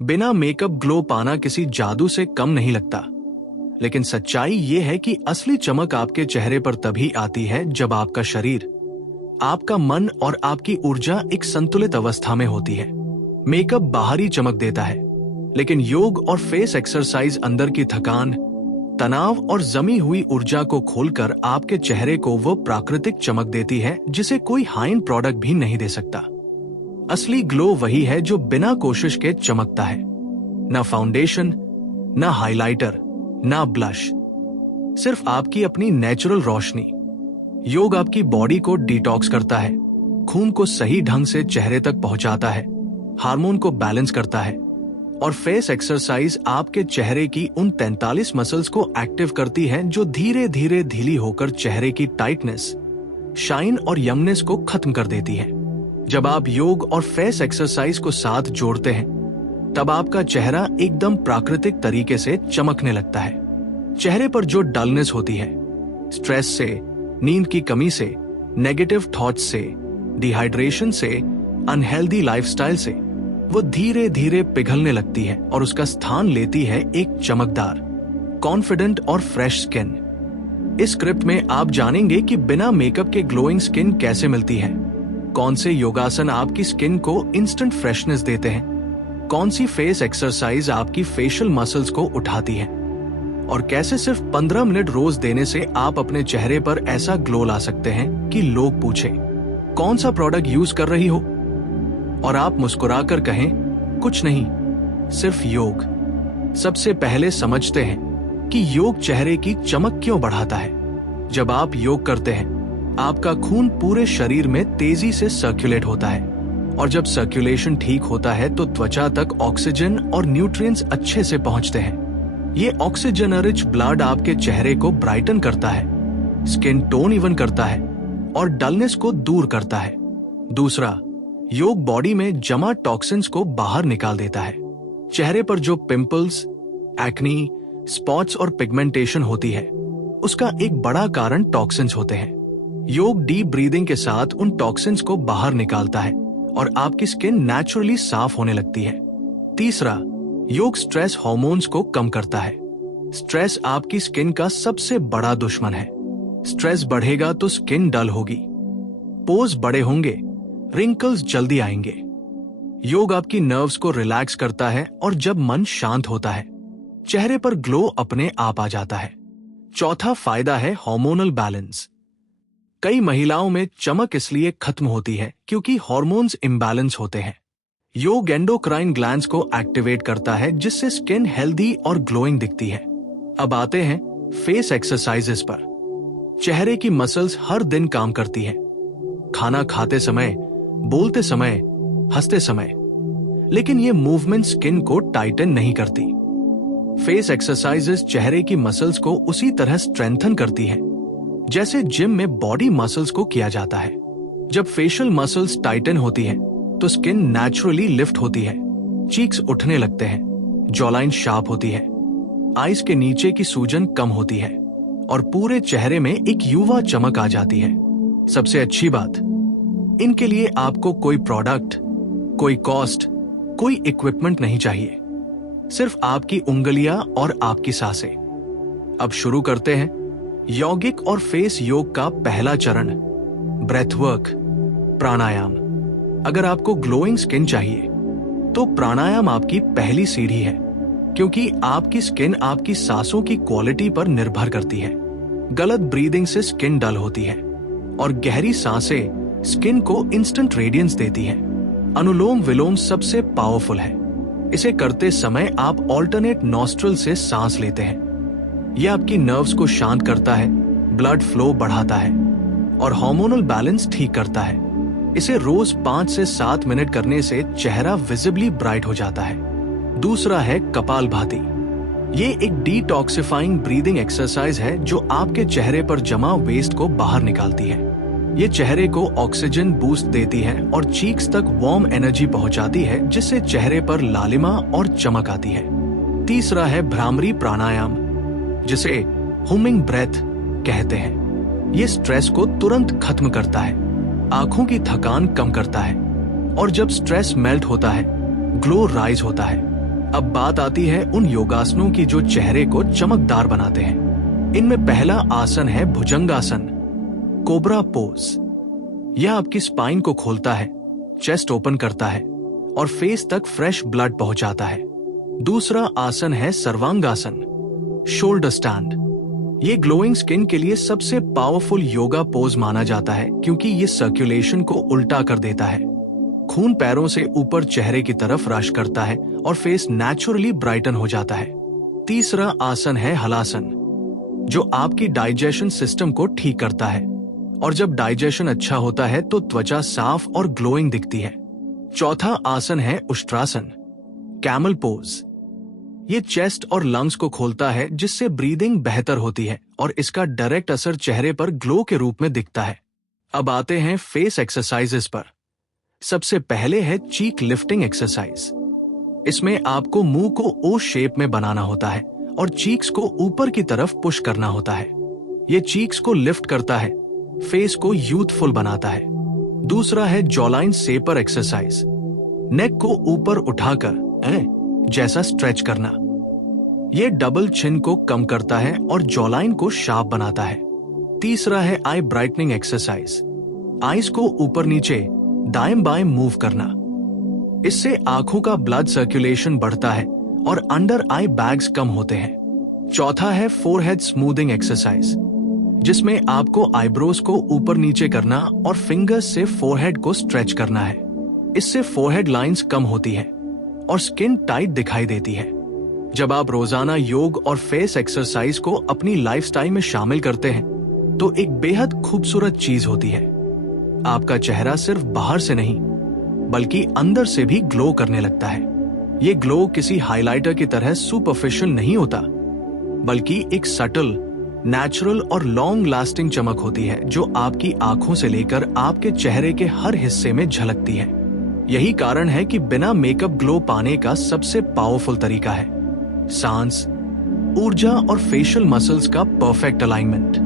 बिना makeup glow पाना किसी जादू से कम नहीं लगता, लेकिन सच्चाई ये है कि असली चमक आपके चेहरे पर तभी आती है जब आपका शरीर, आपका मन और आपकी ऊर्जा एक संतुलित अवस्था में होती है। मेकअप बाहरी चमक देता है, लेकिन योग और फेस एक्सरसाइज अंदर की थकान, तनाव और जमी हुई ऊर्जा को खोलकर आपके चेहरे को वो प्राकृतिक चमक देती है जिसे कोई हाई एंड प्रोडक्ट भी नहीं दे सकता। असली ग्लो वही है जो बिना कोशिश के चमकता है। ना फाउंडेशन, ना हाइलाइटर, ना ब्लश, सिर्फ आपकी अपनी नेचुरल रोशनी। योग आपकी बॉडी को डिटॉक्स करता है, खून को सही ढंग से चेहरे तक पहुंचाता है, हार्मोन को बैलेंस करता है, और फेस एक्सरसाइज आपके चेहरे की उन 43 मसल्स को एक्टिव करती हैं जो धीरे धीरे ढीली होकर चेहरे की टाइटनेस, शाइन और यमनेस को खत्म कर देती है। जब आप योग और फेस एक्सरसाइज को साथ जोड़ते हैं, तब आपका चेहरा एकदम प्राकृतिक तरीके से चमकने लगता है। चेहरे पर जो डलनेस होती है, स्ट्रेस से, नींद की कमी से, नेगेटिव थॉट्स से, डिहाइड्रेशन से, अनहेल्दी लाइफस्टाइल से, वो धीरे धीरे पिघलने लगती है और उसका स्थान लेती है एक चमकदार, कॉन्फिडेंट और फ्रेश स्किन। इस स्क्रिप्ट में आप जानेंगे कि बिना मेकअप के ग्लोइंग स्किन कैसे मिलती है, कौन से योगासन आपकी स्किन को इंस्टेंट फ्रेशनेस देते हैं, कौन सी फेस एक्सरसाइज आपकी फेशियल मसल्स को उठाती है, और कैसे सिर्फ 15 मिनट रोज देने से आप अपने चेहरे पर ऐसा ग्लो ला सकते हैं कि लोग पूछें, कौन सा प्रोडक्ट यूज कर रही हो, और आप मुस्कुराकर कहें, कुछ नहीं, सिर्फ योग। सबसे पहले समझते हैं कि योग चेहरे की चमक क्यों बढ़ाता है। जब आप योग करते हैं, आपका खून पूरे शरीर में तेजी से सर्कुलेट होता है, और जब सर्कुलेशन ठीक होता है तो त्वचा तक ऑक्सीजन और न्यूट्रिएंट्स अच्छे से पहुंचते हैं। ये ऑक्सीजन रिच ब्लड आपके चेहरे को ब्राइटन करता है, स्किन टोन इवन करता है और डलनेस को दूर करता है। दूसरा, योग बॉडी में जमा टॉक्सिन्स को बाहर निकाल देता है। चेहरे पर जो पिंपल्स, एक्नी, स्पॉट्स और पिगमेंटेशन होती है, उसका एक बड़ा कारण टॉक्सिन्स होते हैं। योग डीप ब्रीदिंग के साथ उन टॉक्सिन्स को बाहर निकालता है और आपकी स्किन नेचुरली साफ होने लगती है। तीसरा, योग स्ट्रेस हार्मोन्स को कम करता है। स्ट्रेस आपकी स्किन का सबसे बड़ा दुश्मन है। स्ट्रेस बढ़ेगा तो स्किन डल होगी, पोर्स बड़े होंगे, रिंकल्स जल्दी आएंगे। योग आपकी नर्व्स को रिलैक्स करता है और जब मन शांत होता है, चेहरे पर ग्लो अपने आप आ जाता है। चौथा फायदा है हार्मोनल बैलेंस। कई महिलाओं में चमक इसलिए खत्म होती है क्योंकि हार्मोन्स इम्बैलेंस होते हैं। योग एंडोक्राइन ग्लैंड्स को एक्टिवेट करता है जिससे स्किन हेल्दी और ग्लोइंग दिखती है। अब आते हैं फेस एक्सरसाइजेस पर। चेहरे की मसल्स हर दिन काम करती है, खाना खाते समय, बोलते समय, हंसते समय, लेकिन ये मूवमेंट स्किन को टाइटन नहीं करती। फेस एक्सरसाइजेस चेहरे की मसल्स को उसी तरह स्ट्रेंथन करती है जैसे जिम में बॉडी मसल्स को किया जाता है। जब फेशियल मसल्स टाइटन होती है तो स्किन नेचुरली लिफ्ट होती है, चीक्स उठने लगते हैं, जॉलाइन शार्प होती है, आईज के नीचे की सूजन कम होती है और पूरे चेहरे में एक युवा चमक आ जाती है। सबसे अच्छी बात, इनके लिए आपको कोई प्रोडक्ट, कोई कॉस्ट, कोई इक्विपमेंट नहीं चाहिए, सिर्फ आपकी उंगलियां और आपकी सांसें। अब शुरू करते हैं यौगिक और फेस योग का पहला चरण, ब्रेथ वर्क, प्राणायाम। अगर आपको ग्लोइंग स्किन चाहिए तो प्राणायाम आपकी पहली सीढ़ी है, क्योंकि आपकी स्किन आपकी सांसों की क्वालिटी पर निर्भर करती है। गलत ब्रीदिंग से स्किन डल होती है और गहरी सांसें स्किन को इंस्टेंट रेडियंस देती है। अनुलोम विलोम सबसे पावरफुल है। इसे करते समय आप ऑल्टरनेट नॉस्ट्रल से सांस लेते हैं। यह आपकी नर्व्स को शांत करता है, ब्लड फ्लो बढ़ाता है और हार्मोनल बैलेंस ठीक करता है। इसे रोज 5 से 7 मिनट करने से चेहरा विजिबली ब्राइट हो जाता है। दूसरा है कपालभाति। ये एक डिटॉक्सिफाइंग ब्रीदिंग एक्सरसाइज है जो आपके चेहरे पर जमा वेस्ट को बाहर निकालती है। ये चेहरे को ऑक्सीजन बूस्ट देती है और चीक्स तक वार्म एनर्जी पहुंचाती है, जिससे चेहरे पर लालिमा और चमक आती है। तीसरा है भ्रामरी प्राणायाम, जिसे हुमिंग ब्रेथ कहते हैं। ये स्ट्रेस को तुरंत खत्म करता है, आंखों की थकान कम करता है और जब स्ट्रेस मेल्ट होता है, ग्लो राइज होता है। अब बात आती है उन योगासनों की जो चेहरे को चमकदार बनाते हैं। इनमें पहला आसन है भुजंगासन, कोबरा पोज। यह आपकी स्पाइन को खोलता है, चेस्ट ओपन करता है और फेस तक फ्रेश ब्लड पहुंचाता है। दूसरा आसन है सर्वांगासन, शोल्डर स्टैंड। ये ग्लोइंग स्किन के लिए सबसे पावरफुल योगा पोज माना जाता है क्योंकि ये सर्कुलेशन को उल्टा कर देता है। खून पैरों से ऊपर चेहरे की तरफ रश करता है और फेस नेचुरली ब्राइटन हो जाता है। तीसरा आसन है हलासन, जो आपकी डाइजेशन सिस्टम को ठीक करता है और जब डाइजेशन अच्छा होता है तो त्वचा साफ और ग्लोइंग दिखती है। चौथा आसन है उष्ट्रासन, कैमल पोज। ये चेस्ट और लंग्स को खोलता है जिससे ब्रीदिंग बेहतर होती है और इसका डायरेक्ट असर चेहरे पर ग्लो के रूप में दिखता है। अब आते हैं फेस एक्सरसाइजेस पर। सबसे पहले है चीक लिफ्टिंग एक्सरसाइज। इसमें आपको मुंह को ओ शेप में बनाना होता है और चीक्स को ऊपर की तरफ पुश करना होता है। ये चीक्स को लिफ्ट करता है, फेस को यूथफुल बनाता है। दूसरा है जॉलाइन सेपर एक्सरसाइज। नेक को ऊपर उठाकर जैसा स्ट्रेच करना। यह डबल चिन को कम करता है और जॉलाइन को शार्प बनाता है। तीसरा है आई ब्राइटनिंग एक्सरसाइज। आईज को ऊपर नीचे दाएं बाएं मूव करना। इससे आंखों का ब्लड सर्कुलेशन बढ़ता है और अंडर आई बैग्स कम होते हैं। चौथा है फोरहेड स्मूथिंग एक्सरसाइज, जिसमें आपको आईब्रोज को ऊपर नीचे करना और फिंगर्स से फोरहेड को स्ट्रेच करना है। इससे फोरहेड लाइंस कम होती है और स्किन टाइट दिखाई देती है। जब आप रोजाना योग और फेस एक्सरसाइज को अपनी लाइफस्टाइल में शामिल करते हैं तो एक बेहद खूबसूरत चीज होती है। आपका चेहरा सिर्फ बाहर से नहीं बल्कि अंदर से भी ग्लो करने लगता है। ये ग्लो किसी हाइलाइटर की तरह सुपरफिशियल नहीं होता, बल्कि एक सटल, नेचुरल और लॉन्ग लास्टिंग चमक होती है जो आपकी आंखों से लेकर आपके चेहरे के हर हिस्से में झलकती है। यही कारण है कि बिना मेकअप ग्लो पाने का सबसे पावरफुल तरीका है सांस, ऊर्जा और फेशियल मसल्स का परफेक्ट अलाइनमेंट।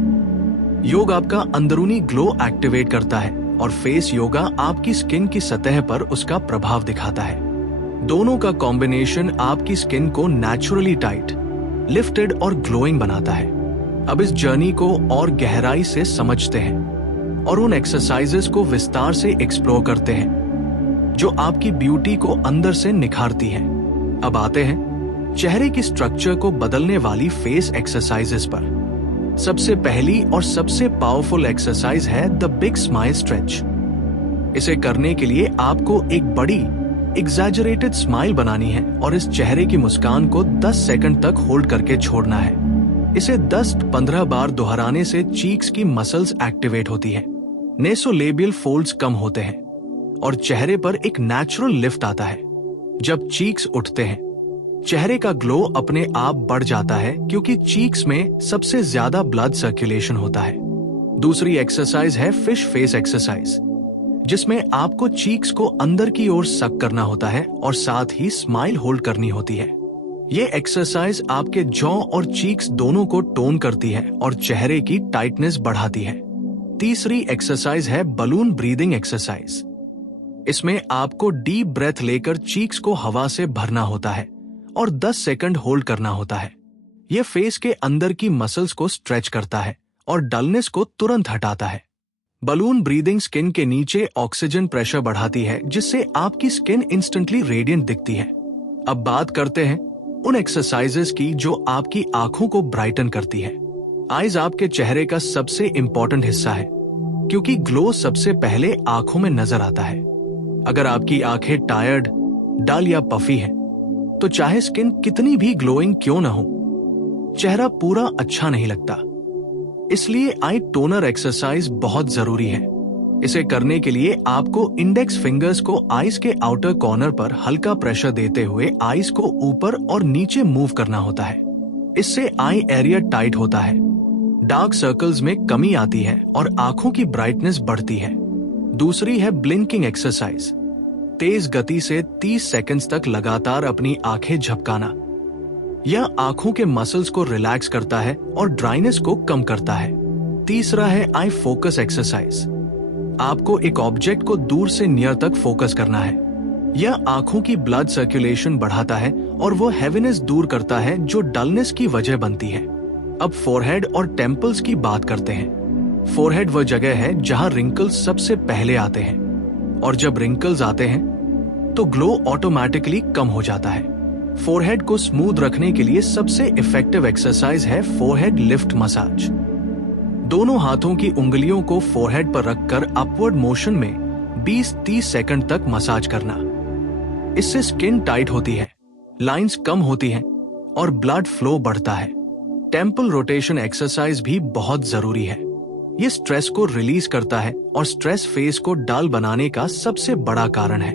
योग आपका अंदरूनी ग्लो एक्टिवेट करता है और फेस योगा आपकी स्किन की सतह पर उसका प्रभाव दिखाता है। दोनों का कॉम्बिनेशन आपकी स्किन को नेचुरली टाइट, लिफ्टेड और ग्लोइंग बनाता है। अब इस जर्नी को और गहराई से समझते हैं और उन एक्सरसाइजेस को विस्तार से एक्सप्लोर करते हैं जो आपकी ब्यूटी को अंदर से निखारती है। अब आते हैं चेहरे की स्ट्रक्चर को बदलने वाली फेस एक्सरसाइजेस पर। सबसे पहली और सबसे पावरफुल एक्सरसाइज है द बिग स्माइल स्ट्रेच। इसे करने के लिए आपको एक बड़ी एग्जैजरेटेड स्माइल बनानी है और इस चेहरे की मुस्कान को 10 सेकंड तक होल्ड करके छोड़ना है। इसे 10-15 बार दोहराने से चीक्स की मसल्स एक्टिवेट होती है, नेसोलेबियल फोल्ड्स कम होते हैं और चेहरे पर एक नेचुरल लिफ्ट आता है। जब चीक्स उठते हैं चेहरे का ग्लो अपने आप बढ़ जाता है क्योंकि चीक्स में सबसे ज्यादा ब्लड सर्कुलेशन होता है। दूसरी एक्सरसाइज है फिश फेस एक्सरसाइज, जिसमें आपको चीक्स को अंदर की ओर सक करना होता है और साथ ही स्माइल होल्ड करनी होती है। ये एक्सरसाइज आपके जॉ और चीक्स दोनों को टोन करती है और चेहरे की टाइटनेस बढ़ाती है। तीसरी एक्सरसाइज है बलून ब्रीदिंग एक्सरसाइज। इसमें आपको डीप ब्रेथ लेकर चीक्स को हवा से भरना होता है और 10 सेकंड होल्ड करना होता है। यह फेस के अंदर की मसल्स को स्ट्रेच करता है और डलनेस को तुरंत हटाता है। बलून ब्रीदिंग स्किन के नीचे ऑक्सीजन प्रेशर बढ़ाती है जिससे आपकी स्किन इंस्टेंटली रेडिएंट दिखती है। अब बात करते हैं उन एक्सरसाइजेस की जो आपकी आंखों को ब्राइटन करती है। आईज आपके चेहरे का सबसे इंपॉर्टेंट हिस्सा है क्योंकि ग्लो सबसे पहले आंखों में नजर आता है। अगर आपकी आंखें टायर्ड, डल या पफी हैं, तो चाहे स्किन कितनी भी ग्लोइंग क्यों न हो, चेहरा पूरा अच्छा नहीं लगता। इसलिए आई टोनर एक्सरसाइज बहुत जरूरी है। इसे करने के लिए आपको इंडेक्स फिंगर्स को आईज के आउटर कॉर्नर पर हल्का प्रेशर देते हुए आईज को ऊपर और नीचे मूव करना होता है। इससे आई एरिया टाइट होता है, डार्क सर्कल्स में कमी आती है और आंखों की ब्राइटनेस बढ़ती है। दूसरी है ब्लिंकिंग एक्सरसाइज। तेज गति से 30 सेकंड्स तक लगातार अपनी आंखें झपकाना। यह आंखों के मसल्स को रिलैक्स करता है और ड्राइनेस को कम करता है। तीसरा है आई फोकस एक्सरसाइज। आपको एक ऑब्जेक्ट को दूर से नियर तक फोकस करना है। यह आंखों की ब्लड सर्कुलेशन बढ़ाता है और वो हैवीनेस दूर करता है जो डलनेस की वजह बनती है। अब फोरहेड और टेम्पल्स की बात करते हैं। फोरहेड वह जगह है जहां रिंकल्स सबसे पहले आते हैं, और जब रिंकल्स आते हैं तो ग्लो ऑटोमेटिकली कम हो जाता है। फोरहेड को स्मूथ रखने के लिए सबसे इफेक्टिव एक्सरसाइज है फोरहेड लिफ्ट मसाज। दोनों हाथों की उंगलियों को फोरहेड पर रखकर अपवर्ड मोशन में 20-30 सेकंड तक मसाज करना। इससे स्किन टाइट होती है, लाइंस कम होती हैं और ब्लड फ्लो बढ़ता है। टेम्पल रोटेशन एक्सरसाइज भी बहुत जरूरी है। ये स्ट्रेस को रिलीज करता है और स्ट्रेस फेस को डल बनाने का सबसे बड़ा कारण है।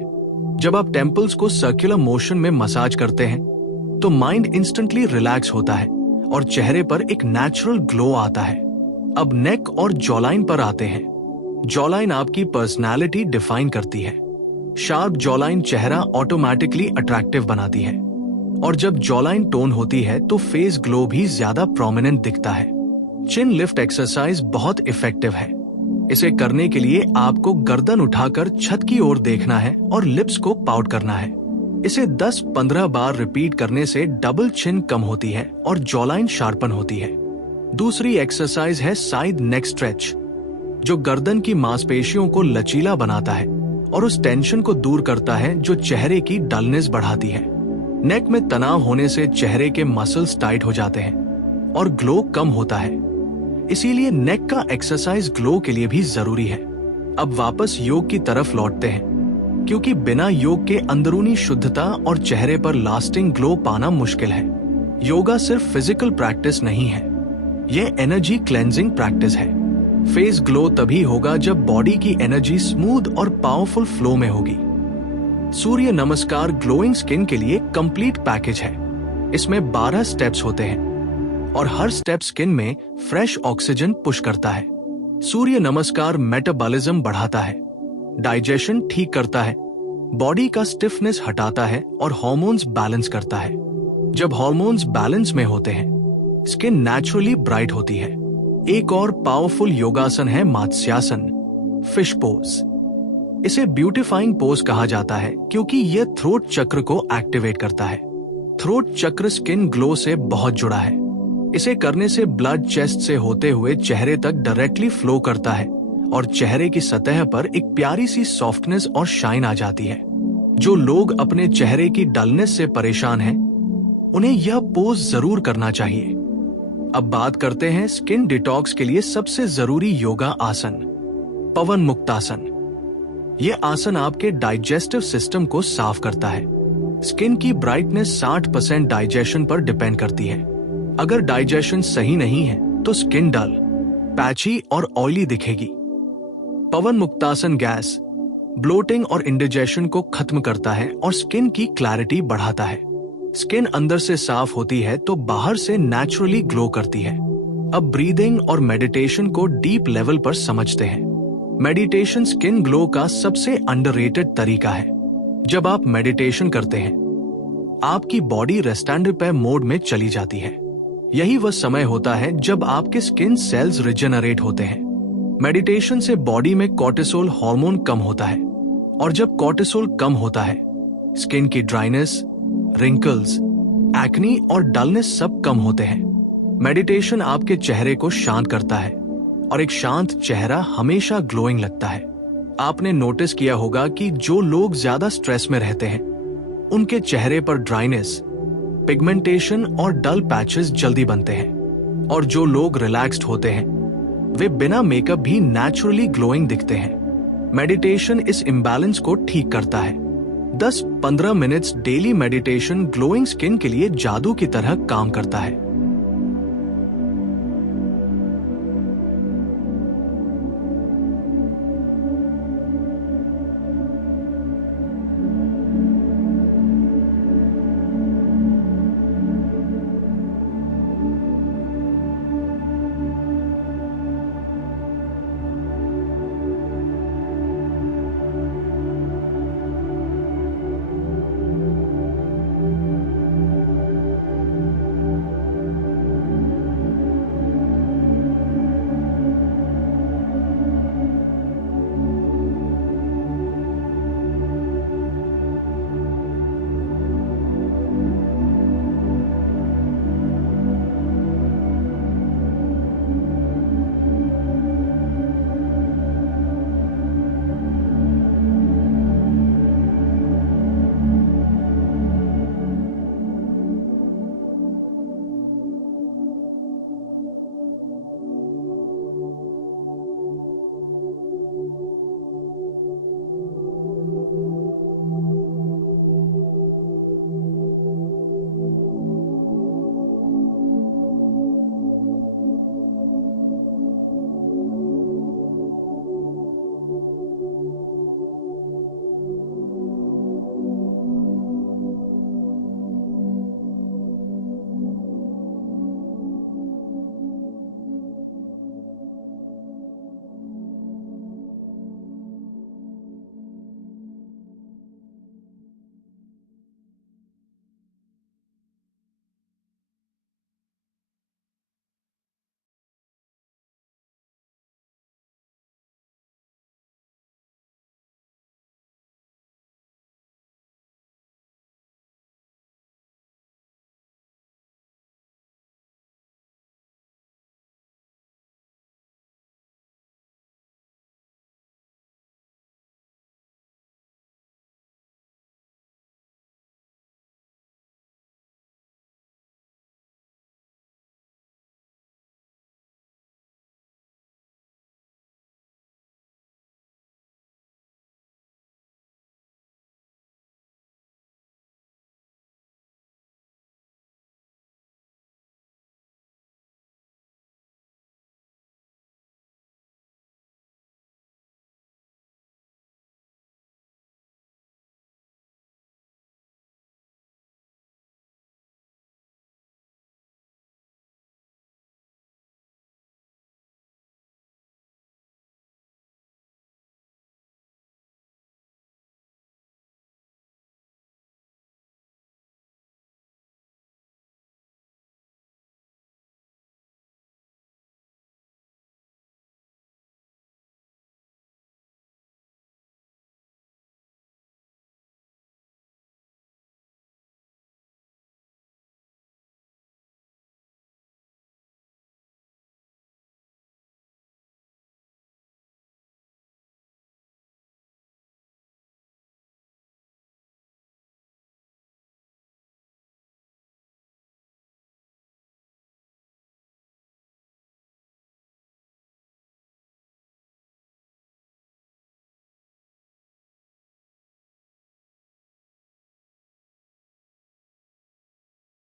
जब आप टेम्पल्स को सर्कुलर मोशन में मसाज करते हैं तो माइंड इंस्टेंटली रिलैक्स होता है और चेहरे पर एक नेचुरल ग्लो आता है। अब नेक और जॉलाइन पर आते हैं। जॉलाइन आपकी पर्सनालिटी डिफाइन करती है। शार्प जॉलाइन चेहरा ऑटोमेटिकली अट्रैक्टिव बनाती है, और जब जॉलाइन टोन होती है तो फेस ग्लो भी ज्यादा प्रोमिनेंट दिखता है। चिन लिफ्ट एक्सरसाइज बहुत इफेक्टिव है। इसे करने के लिए आपको गर्दन उठाकर छत की ओर देखना है और लिप्स को पाउट करना है। इसे 10-15 बार रिपीट करने से डबल चिन कम होती है और जॉलाइन शार्पन होती है। दूसरी एक्सरसाइज है साइड नेक स्ट्रेच, जो गर्दन की मांसपेशियों को लचीला बनाता है और उस टेंशन को दूर करता है जो चेहरे की डलनेस बढ़ाती है। नेक में तनाव होने से चेहरे के मसल्स टाइट हो जाते हैं और ग्लो कम होता है। इसीलिए नेक का एक्सरसाइज ग्लो के लिए भी जरूरी है। अब वापस योग की तरफ लौटते हैं, क्योंकि बिना योग के अंदरूनी शुद्धता और चेहरे पर लास्टिंग ग्लो पाना मुश्किल है। योगा सिर्फ फिजिकल प्रैक्टिस नहीं है, यह एनर्जी क्लेंजिंग प्रैक्टिस है। फेस ग्लो तभी होगा जब बॉडी की एनर्जी स्मूथ और पावरफुल फ्लो में होगी। सूर्य नमस्कार ग्लोइंग स्किन के लिए कंप्लीट पैकेज है। इसमें 12 स्टेप्स होते हैं और हर स्टेप स्किन में फ्रेश ऑक्सीजन पुश करता है। सूर्य नमस्कार मेटाबॉलिज्म बढ़ाता है, डाइजेशन ठीक करता है, बॉडी का स्टिफनेस हटाता है और हार्मोन्स बैलेंस करता है। जब हार्मोन्स बैलेंस में होते हैं, स्किन नेचुरली ब्राइट होती है। एक और पावरफुल योगासन है मात्स्यासन, फिश पोज। इसे ब्यूटिफाइंग पोज कहा जाता है क्योंकि यह थ्रोट चक्र को एक्टिवेट करता है। थ्रोट चक्र स्किन ग्लो से बहुत जुड़ा है। इसे करने से ब्लड चेस्ट से होते हुए चेहरे तक डायरेक्टली फ्लो करता है और चेहरे की सतह पर एक प्यारी सी सॉफ्टनेस और शाइन आ जाती है। जो लोग अपने चेहरे की डलनेस से परेशान हैं, उन्हें यह पोज जरूर करना चाहिए। अब बात करते हैं स्किन डिटॉक्स के लिए सबसे जरूरी योगा आसन, पवन मुक्तासन। यह आसन आपके डाइजेस्टिव सिस्टम को साफ करता है। स्किन की ब्राइटनेस 60% डाइजेशन पर डिपेंड करती है। अगर डाइजेशन सही नहीं है तो स्किन डल, पैची और ऑयली दिखेगी। पवन मुक्तासन गैस, ब्लोटिंग और इंडिजेशन को खत्म करता है और स्किन की क्लैरिटी बढ़ाता है। स्किन अंदर से साफ होती है तो बाहर से नेचुरली ग्लो करती है। अब ब्रीदिंग और मेडिटेशन को डीप लेवल पर समझते हैं। मेडिटेशन स्किन ग्लो का सबसे अंडररेटेड तरीका है। जब आप मेडिटेशन करते हैं, आपकी बॉडी रेस्टैंड पे मोड में चली जाती है। यही वह समय होता है जब आपके स्किन सेल्स रिजेनरेट होते हैं। मेडिटेशन से बॉडी में कॉर्टिसोल हार्मोन कम होता है, और जब कॉर्टिसोल कम होता है, स्किन की ड्राइनेस, रिंकल्स, एक्नी और डलनेस सब कम होते हैं। मेडिटेशन आपके चेहरे को शांत करता है और एक शांत चेहरा हमेशा ग्लोइंग लगता है। आपने नोटिस किया होगा कि जो लोग ज्यादा स्ट्रेस में रहते हैं, उनके चेहरे पर ड्राइनेस, पिगमेंटेशन और डल पैचेस जल्दी बनते हैं, और जो लोग रिलैक्स्ड होते हैं, वे बिना मेकअप भी नेचुरली ग्लोइंग दिखते हैं। मेडिटेशन इस इम्बैलेंस को ठीक करता है। 10-15 minutes daily meditation glowing skin के लिए जादू की तरह काम करता है।